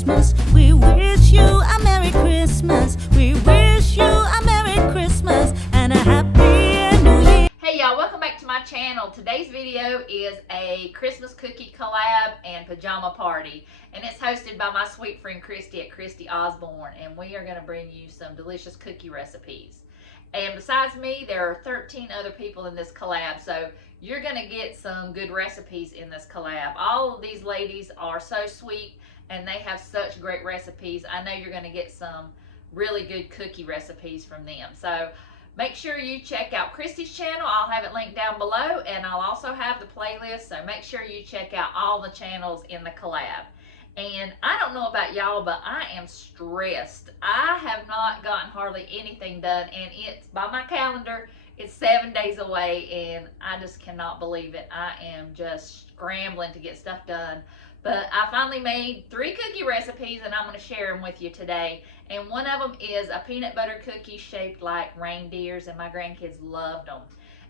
Christmas. We wish you a Merry Christmas. We wish you a Merry Christmas and a Happy New Year. Hey y'all, welcome back to my channel. Today's video is a Christmas cookie collab and pajama party, and it's hosted by my sweet friend Kristy at Kristy Osborne, and we are going to bring you some delicious cookie recipes. And besides me, there are 13 other people in this collab, so you're going to get some good recipes in this collab. All of these ladies are so sweet and they have such great recipes. I know you're going to get some really good cookie recipes from them. So make sure you check out Kristy's channel. I'll have it linked down below, and I'll also have the playlist, so make sure you check out all the channels in the collab. And I don't know about y'all, but I am stressed. I have not gotten hardly anything done, and it's by my calendar, it's 7 days away, and I just cannot believe it. I am just scrambling to get stuff done. But I finally made 3 cookie recipes, and I'm going to share them with you today. And one of them is a peanut butter cookie shaped like reindeers, and my grandkids loved them.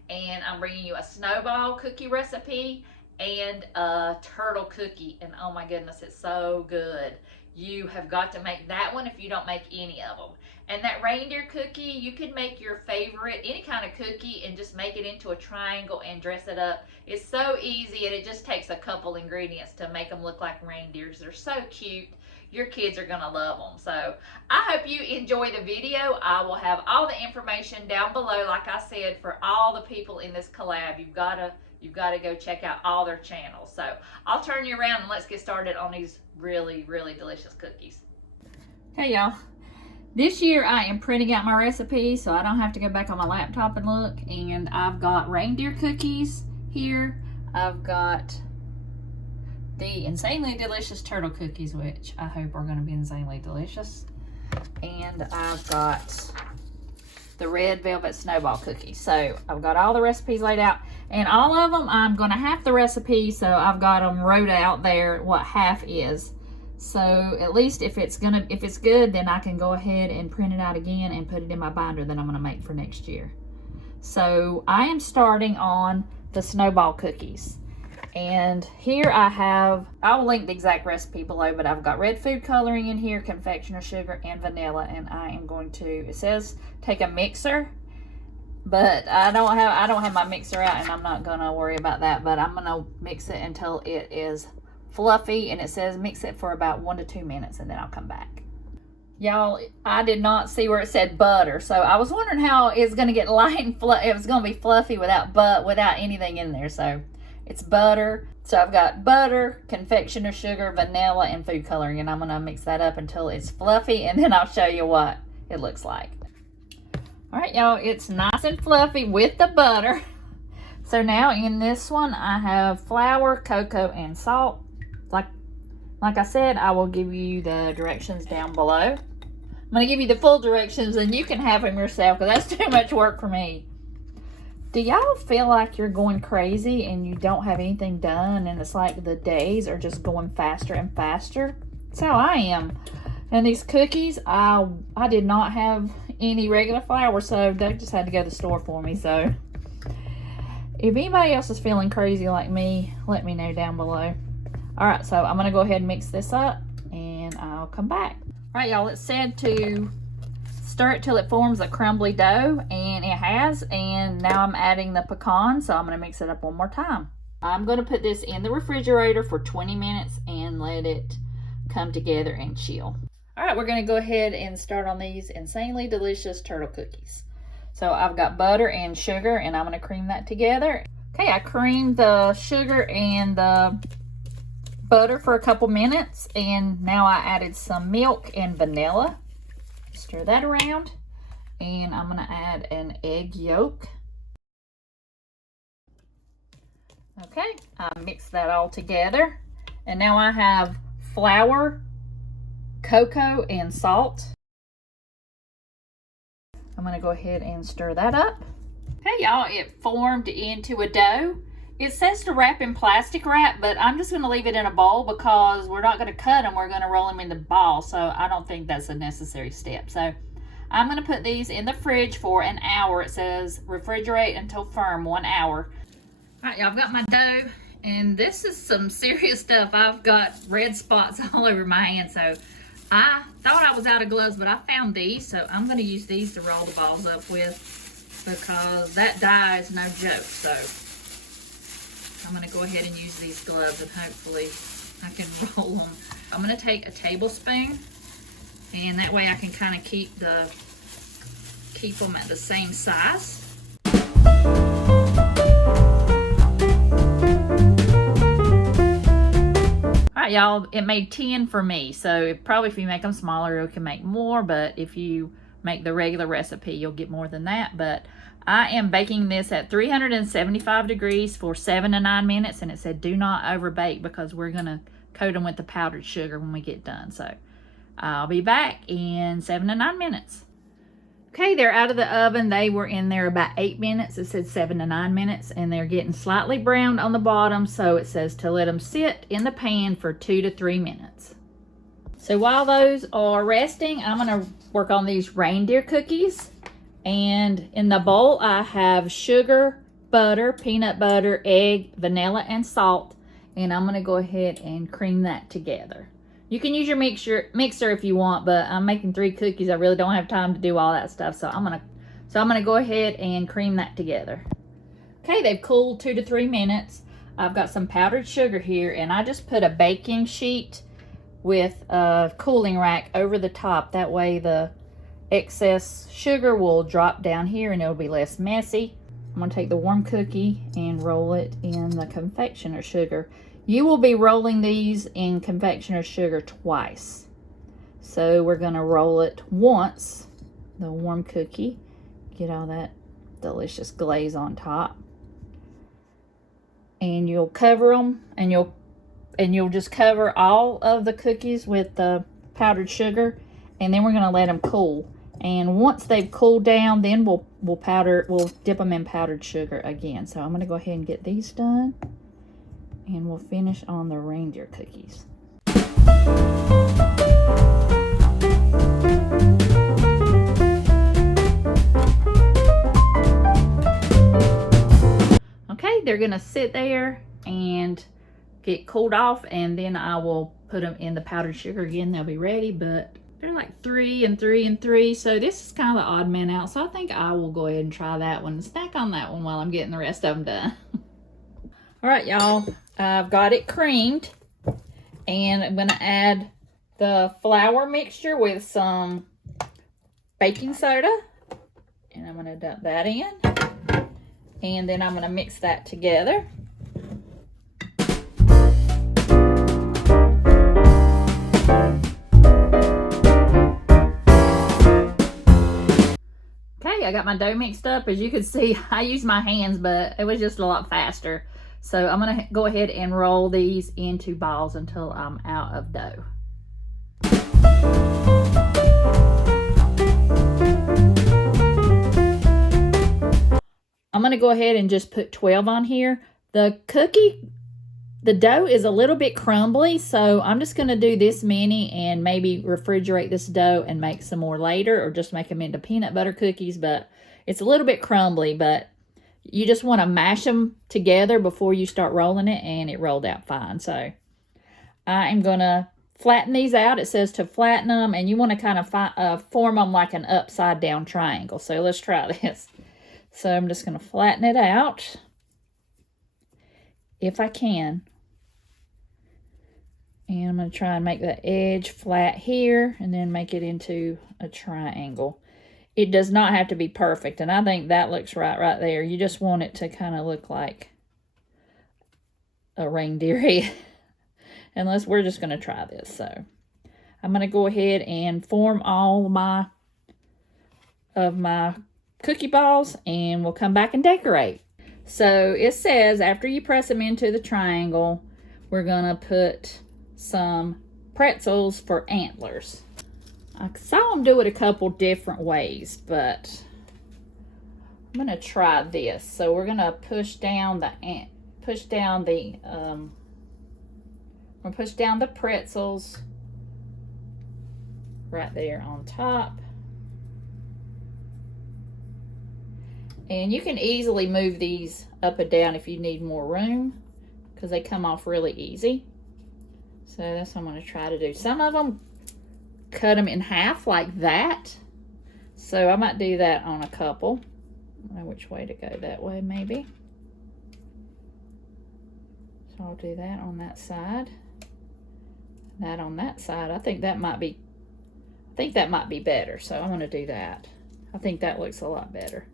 And I'm bringing you a snowball cookie recipe and a turtle cookie, and oh my goodness, it's so good. You have got to make that one if you don't make any of them. And that reindeer cookie, you can make your favorite, any kind of cookie, and just make it into a triangle and dress it up. It's so easy, and it just takes a couple ingredients to make them look like reindeers. They're so cute. Your kids are gonna love them. So I hope you enjoy the video. I will have all the information down below. Like I said, for all the people in this collab, you've got to go check out all their channels. So I'll turn you around and let's get started on these really, really delicious cookies. Hey y'all, this year I am printing out my recipes so I don't have to go back on my laptop and look. And I've got reindeer cookies here. I've got the insanely delicious turtle cookies, which I hope are going to be insanely delicious. And I've got the red velvet snowball cookies. So I've got all the recipes laid out, and all of them I'm going to half the recipe, so I've got them wrote out there what half is. So at least if it's good, then I can go ahead and print it out again and put it in my binder that I'm going to make for next year. So I am starting on the snowball cookies. And here I'll link the exact recipe below, but I've got red food coloring in here, confectioner sugar, and vanilla, and I am going to, it says take a mixer, but I don't have my mixer out, and I'm not gonna worry about that, but I'm gonna mix it until it is fluffy, and it says mix it for about 1 to 2 minutes, and then I'll come back. Y'all, I did not see where it said butter, so I was wondering how it's gonna get light and it was gonna be fluffy without anything in there. So it's butter. So I've got butter, confectioner sugar, vanilla, and food coloring, and I'm going to mix that up until it's fluffy, and then I'll show you what it looks like. All right, y'all, it's nice and fluffy with the butter. So now in this one, I have flour, cocoa, and salt. Like I said, I will give you the directions down below. I'm going to give you the full directions, and you can have them yourself, because that's too much work for me. Do y'all feel like you're going crazy and you don't have anything done, and it's like the days are just going faster and faster? That's how I am. And these cookies, I did not have any regular flour, so they just had to go to the store for me. So if anybody else is feeling crazy like me, let me know down below. All right, so I'm gonna go ahead and mix this up, and I'll come back. All right, y'all, it said to stir it till it forms a crumbly dough, and it has. And now I'm adding the pecan, so I'm going to mix it up one more time. I'm going to put this in the refrigerator for 20 minutes and let it come together and chill. All right, we're going to go ahead and start on these insanely delicious turtle cookies. So I've got butter and sugar, and I'm going to cream that together. Okay, I creamed the sugar and the butter for a couple minutes, and now I added some milk and vanilla. Stir that around, and I'm going to add an egg yolk. Okay, I mixed that all together, and now I have flour, cocoa, and salt. I'm going to go ahead and stir that up. Hey y'all, it formed into a dough. It says to wrap in plastic wrap, but I'm just going to leave it in a bowl because we're not going to cut them. We're going to roll them into balls, so I don't think that's a necessary step. So I'm going to put these in the fridge for an hour. It says refrigerate until firm, 1 hour. All right, y'all, I've got my dough And this is some serious stuff. I've got red spots all over my hand, so I thought I was out of gloves, but I found these, so I'm going to use these to roll the balls up with because that dye is no joke. So I'm going to go ahead and use these gloves and hopefully I can roll them. I'm going to take a tablespoon, and that way I can kind of keep them at the same size. Alright y'all, it made 10 for me, so probably if you make them smaller you can make more, but if you make the regular recipe you'll get more than that. But I am baking this at 375 degrees for 7 to 9 minutes, and it said do not over bake because we're going to coat them with the powdered sugar when we get done. So I'll be back in 7 to 9 minutes. Okay, they're out of the oven. They were in there about 8 minutes. It said 7 to 9 minutes, and they're getting slightly browned on the bottom, so it says to let them sit in the pan for 2 to 3 minutes. So while those are resting, I'm going to work on these reindeer cookies. And in the bowl, I have sugar, butter, peanut butter, egg, vanilla, and salt. And I'm going to go ahead and cream that together. You can use your mixer if you want, but I'm making 3 cookies. I really don't have time to do all that stuff, so I'm gonna go ahead and cream that together. Okay, they've cooled 2 to 3 minutes. I've got some powdered sugar here, and I just put a baking sheet with a cooling rack over the top. That way the excess sugar will drop down here and it'll be less messy. I'm gonna take the warm cookie and roll it in the confectioner sugar. You will be rolling these in confectioner sugar twice. So we're going to roll it once, the warm cookie, get all that delicious glaze on top. And you'll cover them, and you'll just cover all of the cookies with the powdered sugar, and then we're going to let them cool. And once they've cooled down, then we'll dip them in powdered sugar again. So I'm going to go ahead and get these done. And we'll finish on the reindeer cookies. Okay, they're gonna sit there and get cooled off, and then I will put them in the powdered sugar again. They'll be ready, but they're like 3 and 3 and 3, so this is kind of the odd man out. So I think I will go ahead and try that one and snack on that one while I'm getting the rest of them done. All right, y'all. I've got it creamed, and I'm going to add the flour mixture with some baking soda, and I'm going to dump that in, and then I'm going to mix that together. Okay, I got my dough mixed up. As you can see, I used my hands, but it was just a lot faster. So I'm going to go ahead and roll these into balls until I'm out of dough. I'm going to go ahead and just put 12 on here. The dough is a little bit crumbly, so I'm just going to do this many and maybe refrigerate this dough and make some more later, or just make them into peanut butter cookies. But it's a little bit crumbly, but you just want to mash them together before you start rolling it, and it rolled out fine. So I am going to flatten these out. It says to flatten them, and you want to kind of form them like an upside down triangle. So let's try this. So I'm just going to flatten it out if I can. And I'm going to try and make the edge flat here and then make it into a triangle. It does not have to be perfect, and I think that looks right there. You just want it to kind of look like a reindeer head. Unless we're just going to try this. So I'm going to go ahead and form all of my cookie balls, and we'll come back and decorate. So it says after you press them into the triangle, we're going to put some pretzels for antlers. I saw them do it a couple different ways, but I'm going to try this. So we're going to push down the pretzels right there on top. And you can easily move these up and down if you need more room, because they come off really easy. So that's what I'm going to try to do. Some of them cut them in half like that. So I might do that on a couple. I don't know which way to go, that way maybe. So I'll do that on that side. That on that side. I think that might be better. So I'm going to do that. I think that looks a lot better.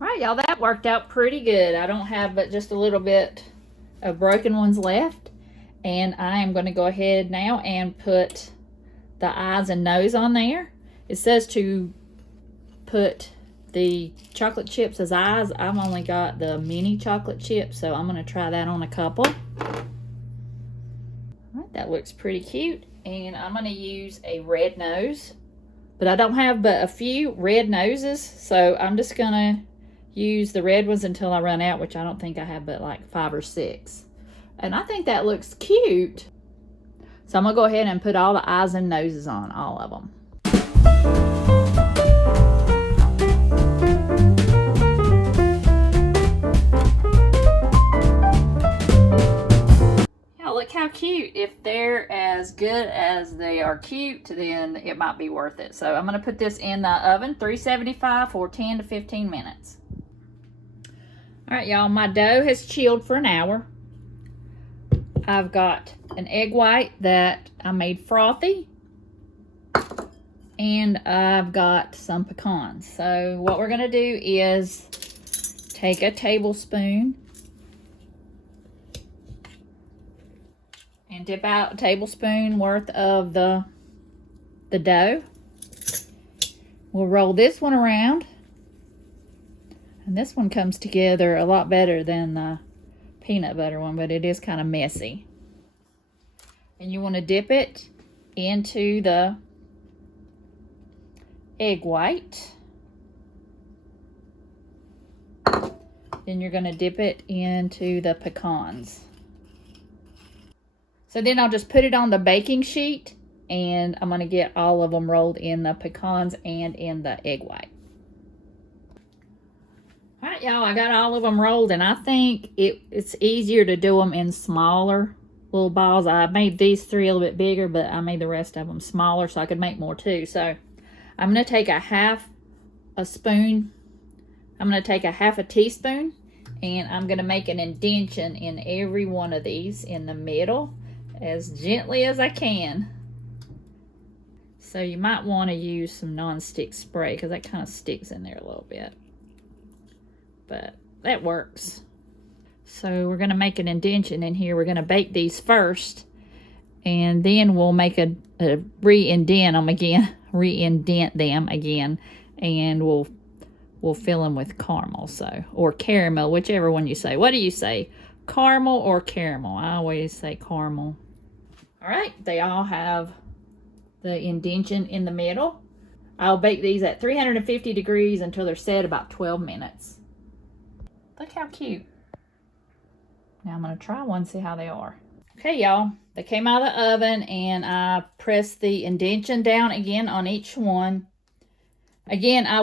Alright, y'all, that worked out pretty good. I don't have but just a little bit of broken ones left. And I am going to go ahead now and put the eyes and nose on there. It says to put the chocolate chips as eyes. I've only got the mini chocolate chips, so I'm going to try that on a couple. Alright, that looks pretty cute. And I'm going to use a red nose. But I don't have but a few red noses, so I'm just going to use the red ones until I run out, which I don't think I have but like 5 or 6. And I think that looks cute. So I'm going to go ahead and put all the eyes and noses on, all of them. Yeah, look how cute. If they're as good as they are cute, then it might be worth it. So I'm going to put this in the oven, 375 for 10 to 15 minutes. All right, y'all, my dough has chilled for an hour. I've got an egg white that I made frothy. And I've got some pecans. So what we're going to do is take a tablespoon and dip out a tablespoon worth of the dough. We'll roll this one around. And this one comes together a lot better than the peanut butter one, but it is kind of messy. And you want to dip it into the egg white. Then you're going to dip it into the pecans. So then I'll just put it on the baking sheet, and I'm going to get all of them rolled in the pecans and in the egg white. All right, y'all, I got all of them rolled, and I think it's easier to do them in smaller little balls. I made these 3 a little bit bigger, but I made the rest of them smaller so I could make more too. So I'm going to take a half a teaspoon, and I'm going to make an indentation in every one of these in the middle as gently as I can. So you might want to use some non-stick spray because that kind of sticks in there a little bit. But that works. So we're going to make an indentation in here. We're going to bake these first, and then we'll make a re-indent them again, and we'll fill them with caramel, or caramel, whichever one you say. What do you say? Caramel or caramel? I always say caramel. All right, they all have the indentation in the middle. I'll bake these at 350 degrees until they're set, about 12 minutes. Look how cute. Now I'm going to try one, see how they are. Okay, y'all. They came out of the oven, and I pressed the indentation down again on each one. Again, I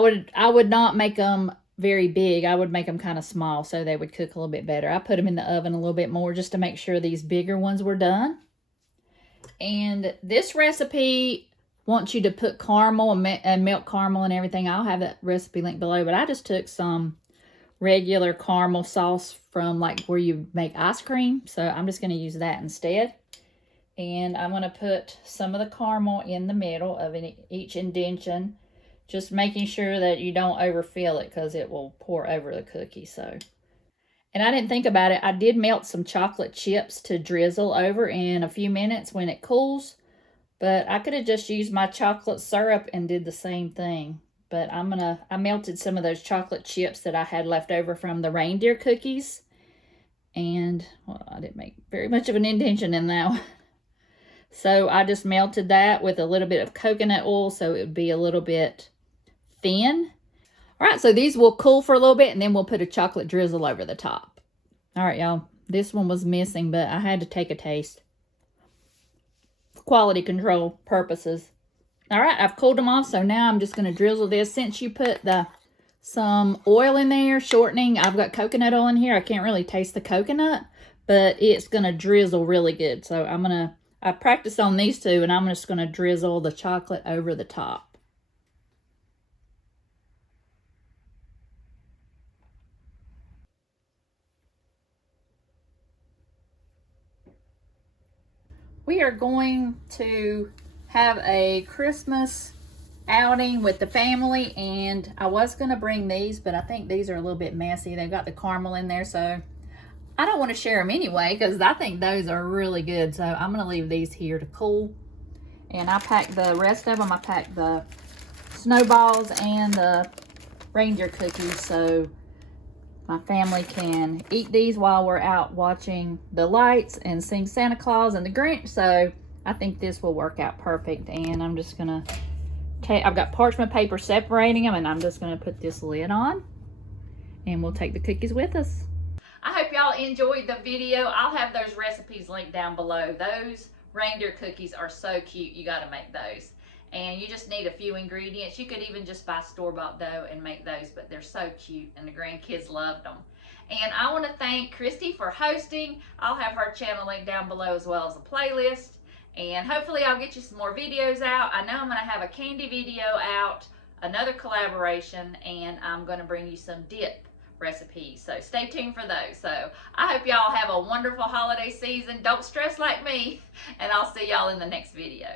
would not make them very big. I would make them kind of small so they would cook a little bit better. I put them in the oven a little bit more just to make sure these bigger ones were done. And this recipe wants you to put caramel and milk caramel and everything. I'll have that recipe linked below, but I just took some regular caramel sauce from like where you make ice cream. So I'm just going to use that instead. And I'm going to put some of the caramel in the middle of each indentation, just making sure that you don't overfill it because it will pour over the cookie. So, and I didn't think about it. I did melt some chocolate chips to drizzle over in a few minutes when it cools, but I could have just used my chocolate syrup and did the same thing. But I melted some of those chocolate chips that I had left over from the reindeer cookies. And, well, I didn't make very much of an indentation in that one. So I just melted that with a little bit of coconut oil so it would be a little bit thin. All right, so these will cool for a little bit, and then we'll put a chocolate drizzle over the top. All right, y'all. This one was missing, but I had to take a taste. For quality control purposes. All right, I've cooled them off, so now I'm just going to drizzle this. Since you put some oil in there, shortening, I've got coconut oil in here. I can't really taste the coconut, but it's going to drizzle really good. So I practiced on these two, and I'm just going to drizzle the chocolate over the top. We are going to have a Christmas outing with the family, and I was going to bring these, but I think these are a little bit messy. They've got the caramel in there, so I don't want to share them anyway because I think those are really good. So I'm going to leave these here to cool. And I packed the rest of them. I packed the snowballs and the reindeer cookies so my family can eat these while we're out watching the lights and sing Santa Claus and the Grinch. So I think this will work out perfect. And I'm just going to I've got parchment paper separating them, and I'm just going to put this lid on, and we'll take the cookies with us. I hope y'all enjoyed the video. I'll have those recipes linked down below. Those reindeer cookies are so cute. You got to make those. And you just need a few ingredients. You could even just buy store-bought dough and make those, but they're so cute, and the grandkids loved them. And I want to thank Kristy for hosting. I'll have her channel linked down below as well as a playlist. And hopefully I'll get you some more videos out. I know I'm going to have a candy video out, another collaboration, and I'm going to bring you some dip recipes. So stay tuned for those. So I hope y'all have a wonderful holiday season. Don't stress like me, and I'll see y'all in the next video.